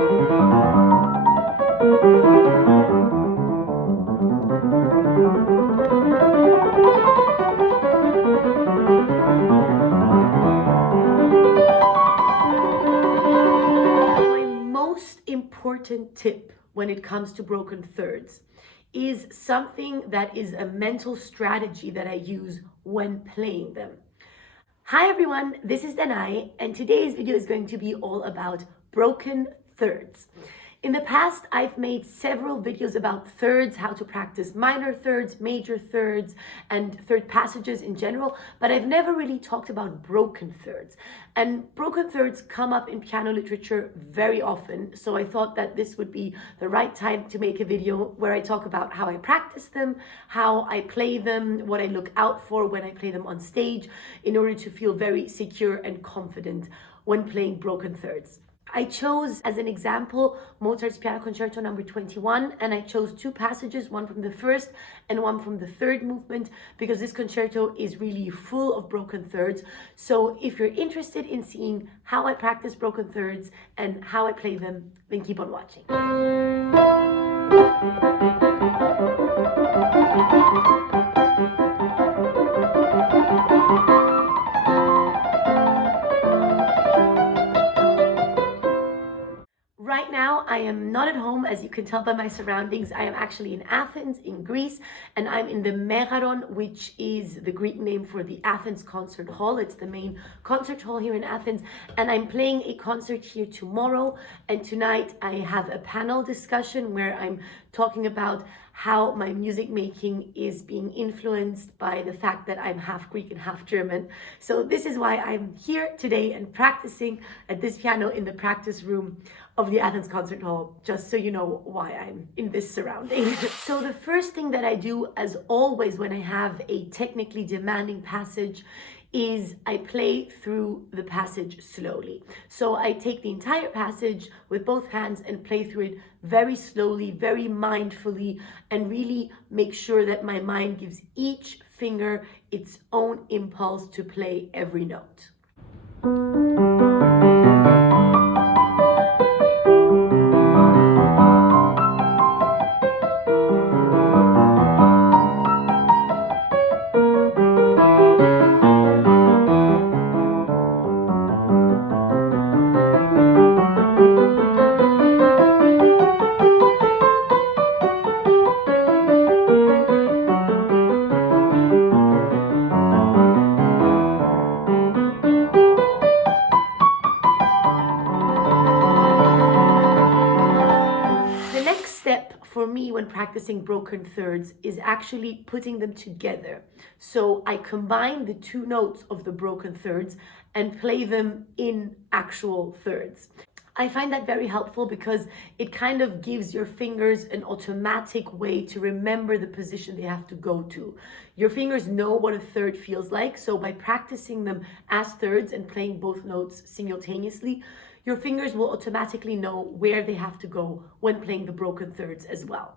Important tip when it comes to broken thirds is something that is a mental strategy that I use when playing them. Hi everyone, this is Danai, and today's video is going to be all about broken thirds. In the past, I've made several videos about thirds, how to practice minor thirds, major thirds, and third passages in general, but I've never really talked about broken thirds. And broken thirds come up in piano literature very often, so I thought that this would be the right time to make a video where I talk about how I practice them, how I play them, what I look out for when I play them on stage, in order to feel very secure and confident when playing broken thirds. I chose as an example Mozart's Piano Concerto number 21, and I chose two passages, one from the first and one from the third movement, because this concerto is really full of broken thirds. So if you're interested in seeing how I practice broken thirds and how I play them, then keep on watching. Right now, I am not at home, as you can tell by my surroundings. I am actually in Athens, in Greece, and I'm in the Megaron, which is the Greek name for the Athens Concert Hall. It's the main concert hall here in Athens, and I'm playing a concert here tomorrow. And tonight I have a panel discussion where I'm talking about how my music making is being influenced by the fact that I'm half Greek and half German. So this is why I'm here today and practicing at this piano in the practice room of the Athens Concert Hall, just so you know why I'm in this surrounding. So the first thing that I do, as always, when I have a technically demanding passage, is I play through the passage slowly. So I take the entire passage with both hands and play through it very slowly, very mindfully, and really make sure that my mind gives each finger its own impulse to play every note. For me, when practicing broken thirds, is actually putting them together. So I combine the two notes of the broken thirds and play them in actual thirds. I find that very helpful because it kind of gives your fingers an automatic way to remember the position they have to go to. Your fingers know what a third feels like, so by practicing them as thirds and playing both notes simultaneously, your fingers will automatically know where they have to go when playing the broken thirds as well.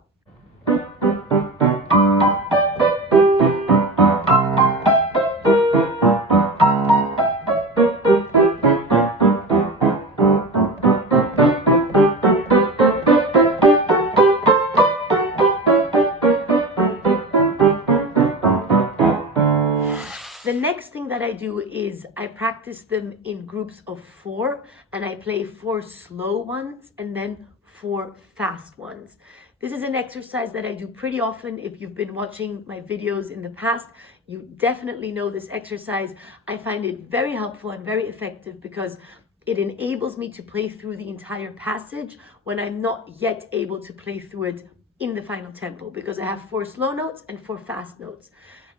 The next thing that I do is I practice them in groups of 4, and I play 4 slow ones and then 4 fast ones. This is an exercise that I do pretty often. If you've been watching my videos in the past, you definitely know this exercise. I find it very helpful and very effective because it enables me to play through the entire passage when I'm not yet able to play through it in the final tempo, because I have 4 slow notes and 4 fast notes.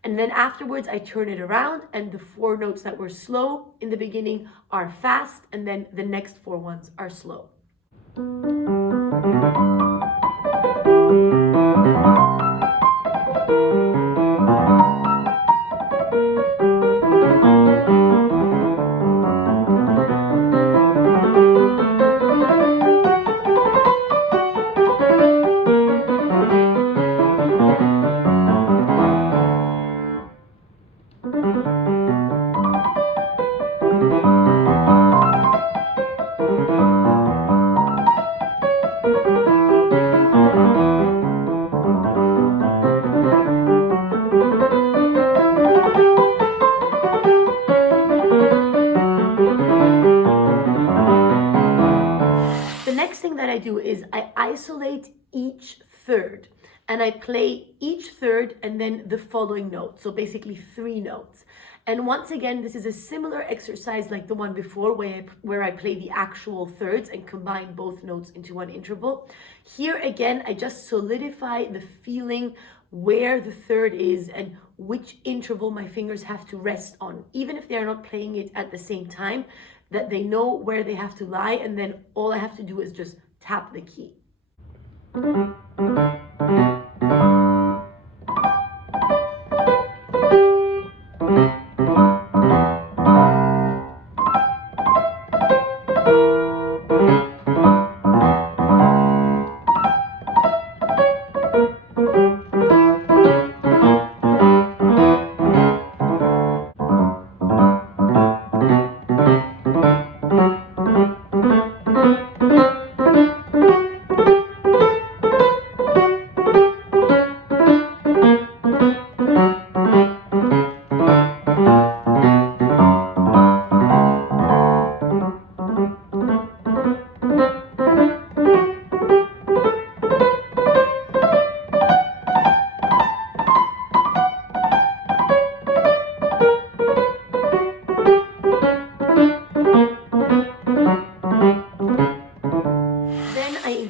And then afterwards, I turn it around, and the 4 notes that were slow in the beginning are fast, and then the next 4 ones are slow. next thing that I do is I isolate each third, and I play each third and then the following note. So basically 3 notes. And once again, this is a similar exercise like the one before where I play the actual thirds and combine both notes into one interval. Here again, I just solidify the feeling where the third is and which interval my fingers have to rest on, even if they're not playing it at the same time, that they know where they have to lie, and then all I have to do is just tap the key.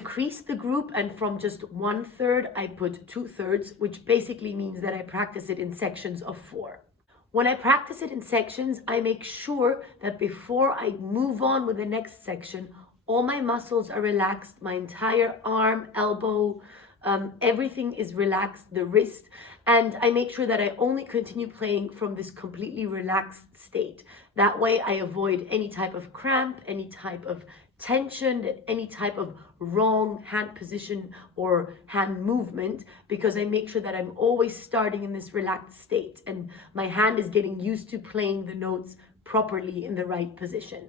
Increase the group, and from just 1/3 I put 2/3, which basically means that I practice it in sections of 4. When I practice it in sections, I make sure that before I move on with the next section, all my muscles are relaxed, my entire arm, elbow, everything is relaxed, the wrist, and I make sure that I only continue playing from this completely relaxed state. That way I avoid any type of cramp, any type of tension, any type of wrong hand position or hand movement, because I make sure that I'm always starting in this relaxed state and my hand is getting used to playing the notes properly in the right position.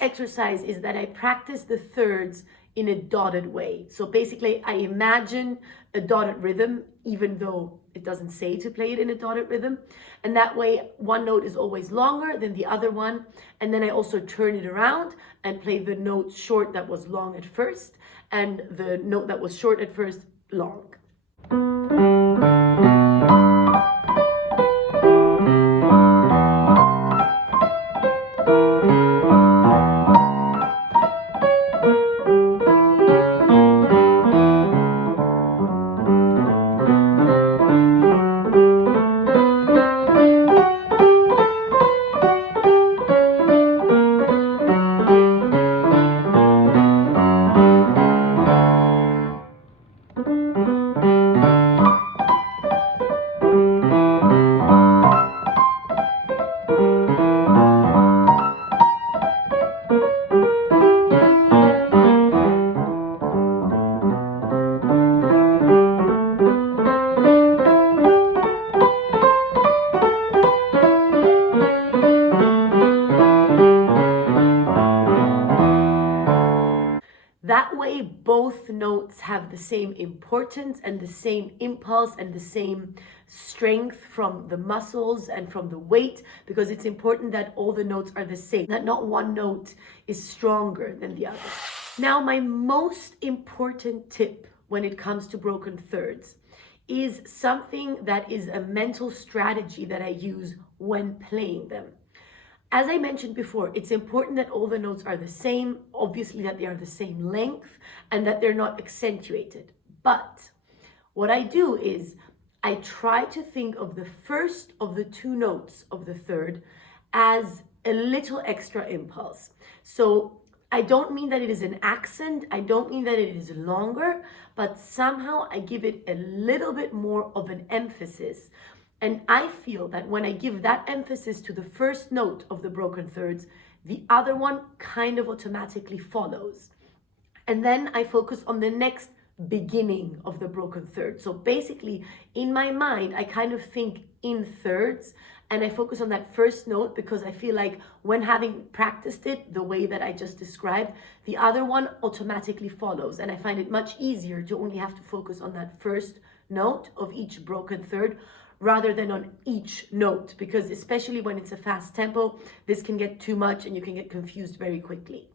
Exercise is that I practice the thirds in a dotted way. So basically I imagine a dotted rhythm, even though it doesn't say to play it in a dotted rhythm. And that way one note is always longer than the other one. And then I also turn it around and play the note short that was long at first, and the note that was short at first, long. That way, both notes have the same importance and the same impulse and the same strength from the muscles and from the weight, because it's important that all the notes are the same, that not one note is stronger than the other. Now, my most important tip when it comes to broken thirds is something that is a mental strategy that I use when playing them. As I mentioned before, it's important that all the notes are the same, obviously that they are the same length, and that they're not accentuated. But what I do is I try to think of the first of the 2 notes of the third as a little extra impulse. So I don't mean that it is an accent, I don't mean that it is longer, but somehow I give it a little bit more of an emphasis. And I feel that when I give that emphasis to the first note of the broken thirds, the other one kind of automatically follows. And then I focus on the next beginning of the broken third. So basically, in my mind, I kind of think in thirds, and I focus on that first note because I feel like when having practiced it the way that I just described, the other one automatically follows, and I find it much easier to only have to focus on that first note of each broken third rather than on each note, because especially when it's a fast tempo, this can get too much and you can get confused very quickly.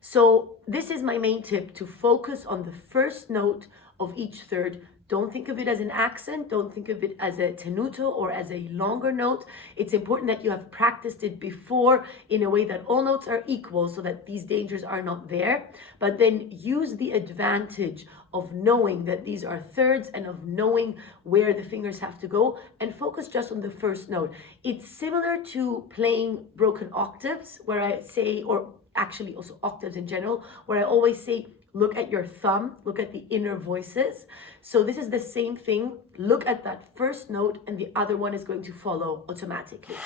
So this is my main tip, to focus on the first note of each third. Don't think of it as an accent. Don't think of it as a tenuto or as a longer note. It's important that you have practiced it before in a way that all notes are equal so that these dangers are not there. But then use the advantage of knowing that these are thirds and of knowing where the fingers have to go, and focus just on the first note. It's similar to playing broken octaves, where I say, or actually also octaves in general, where I always say, look at your thumb, look at the inner voices. So this is the same thing. Look at that first note and the other one is going to follow automatically.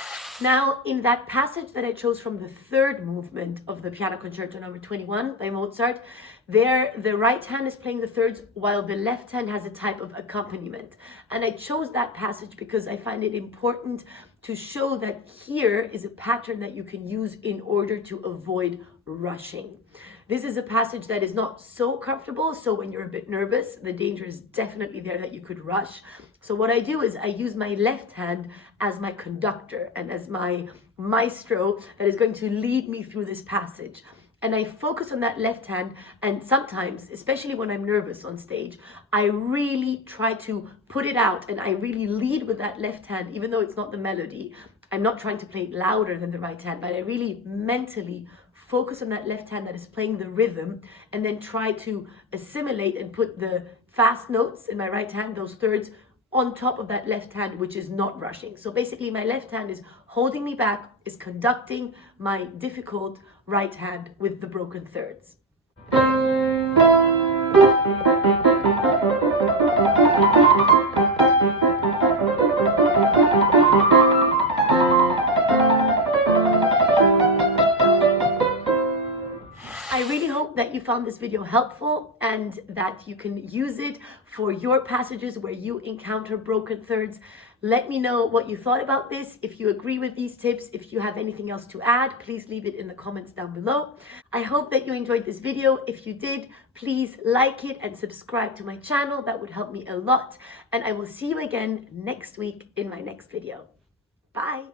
Now, in that passage that I chose from the third movement of the Piano Concerto number 21 by Mozart, there the right hand is playing the thirds while the left hand has a type of accompaniment. And I chose that passage because I find it important to show that here is a pattern that you can use in order to avoid rushing. This is a passage that is not so comfortable, so when you're a bit nervous, the danger is definitely there that you could rush. So what I do is I use my left hand as my conductor and as my maestro that is going to lead me through this passage. And I focus on that left hand, and sometimes, especially when I'm nervous on stage, I really try to put it out and I really lead with that left hand, even though it's not the melody. I'm not trying to play it louder than the right hand, but I really mentally focus on that left hand that is playing the rhythm, and then try to assimilate and put the fast notes in my right hand, those thirds, on top of that left hand, which is not rushing. So basically my left hand is holding me back, is conducting my difficult right hand with the broken thirds. I really hope that you found this video helpful and that you can use it for your passages where you encounter broken thirds. Let me know what you thought about this. If you agree with these tips, if you have anything else to add, please leave it in the comments down below. I hope that you enjoyed this video. If you did, please like it and subscribe to my channel. That would help me a lot. And I will see you again next week in my next video. Bye.